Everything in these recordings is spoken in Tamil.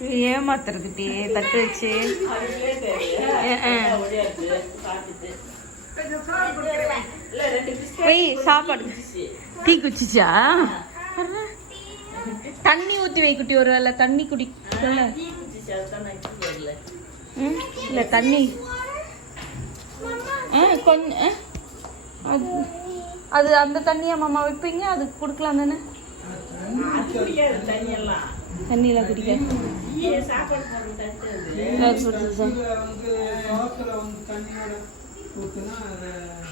ஏமாத்துறதுட்டே தட்டு வச்சு போய் சாப்பாடு டீ குச்சிச்சா தண்ணி ஊற்றி வை குட்டி ஒரு வேலை தண்ணி குடிக்கல இல்லை தண்ணி கொஞ்சம் அது அந்த தண்ணியா மாமா வைப்பீங்க அது கொடுக்கலாம் தானே தண்ணியெல்லாம் குடிக்க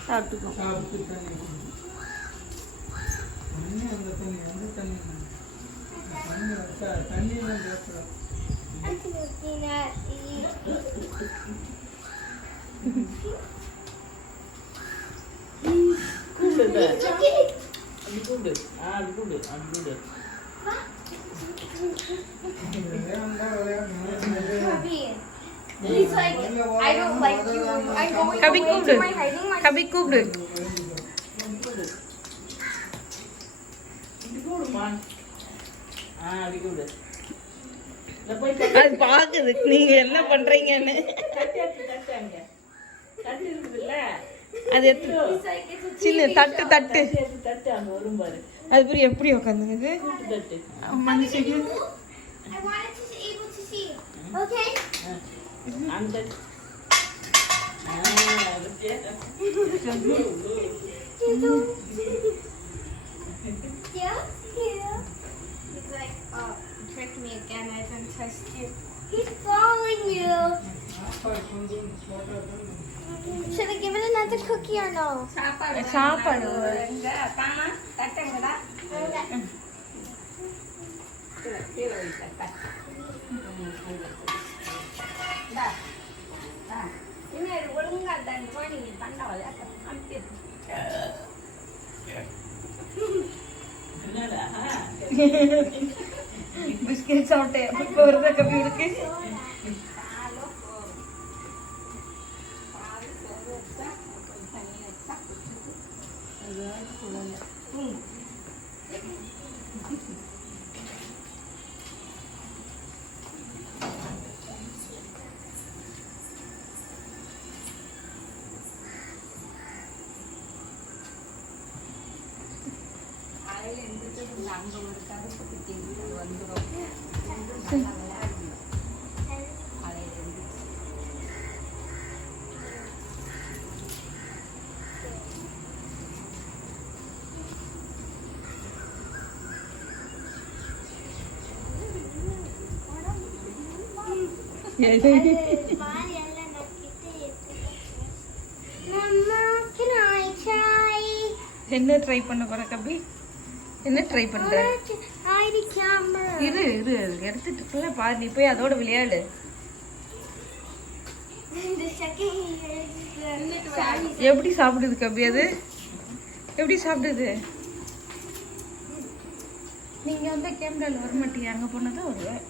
சாப்பிட்டுக்கோம் He's like, I don't like you. I'm going Kabi away to my hiding. Kabi கூப்பிடு அது பாக்குது நீங்க என்ன பண்றீங்கன்னு அது சின்ன தட்டு தட்டு அது புரிய எப்படி உட்காந்துங்க I wanted to be able to see. Okay? Yeah. He's like, oh, you tricked me again. I didn't trust you. He's following you. Should I give it another cookie or no? சாப்பாடு பிஸ்கெட் சாப்பிட்டேன் இப்போ வருதா கப்பி இருக்கு என்ன ட்ரை பண்ண போற கபி என்ன ட்ரை பண்ற இரு இரு எடுத்துட்டு இருக்கல பாரு நீ போய் அதோட விளையாடு எப்படி சாப்பிடுது கபி அது எப்படி சாப்பிடுது நீங்க வந்து கேமரால வர மாட்டீங்க அங்க போனதான் வருவேன்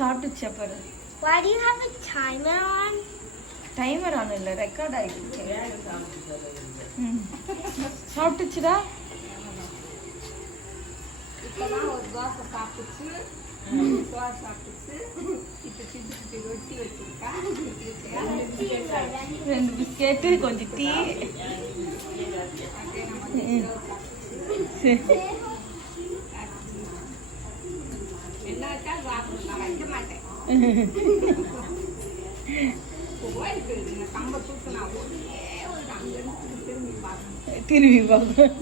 சாப்பிட்டுச்சு பாரு. Why do you have a timer on? Timer on இல்ல ரெக்கார்ட் ஆயிடுச்சு. சாப்பிட்டுச்சுடா. இப்பதான் ஒரு தோசை சாப்பிட்டுச்சு. தோசை சாப்பிட்டுச்சு. இப்ப சின்ன ரொட்டி வச்சிருக்கா. 2 பிஸ்கெட் கொஞ்சம் டீ. திரும்பி பார்ப்போம்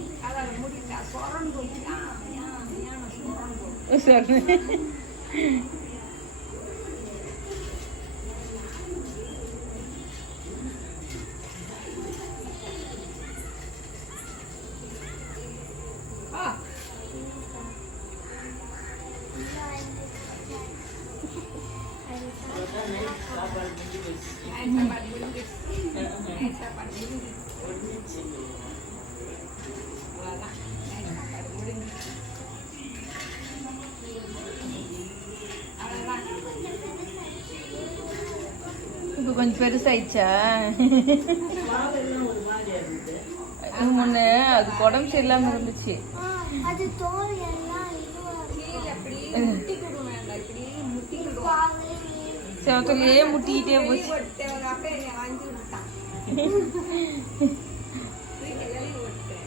இப்போ கொஞ்சம் பெருசாயிடுச்சா? முன்ன அது உடம்பு சரியில்லாம இருந்துச்சு. அது தோல் எல்லாம் கீழே அப்படி முட்டிக்கிடும் வேண்டாம், இப்படி முட்டிக்கிடும். செவத்துலயே முட்டிக்கிட்டே போச்சு. அவங்க அப்பா என்னை வாங்கி விட்டான். வெளியே விட்டேன்.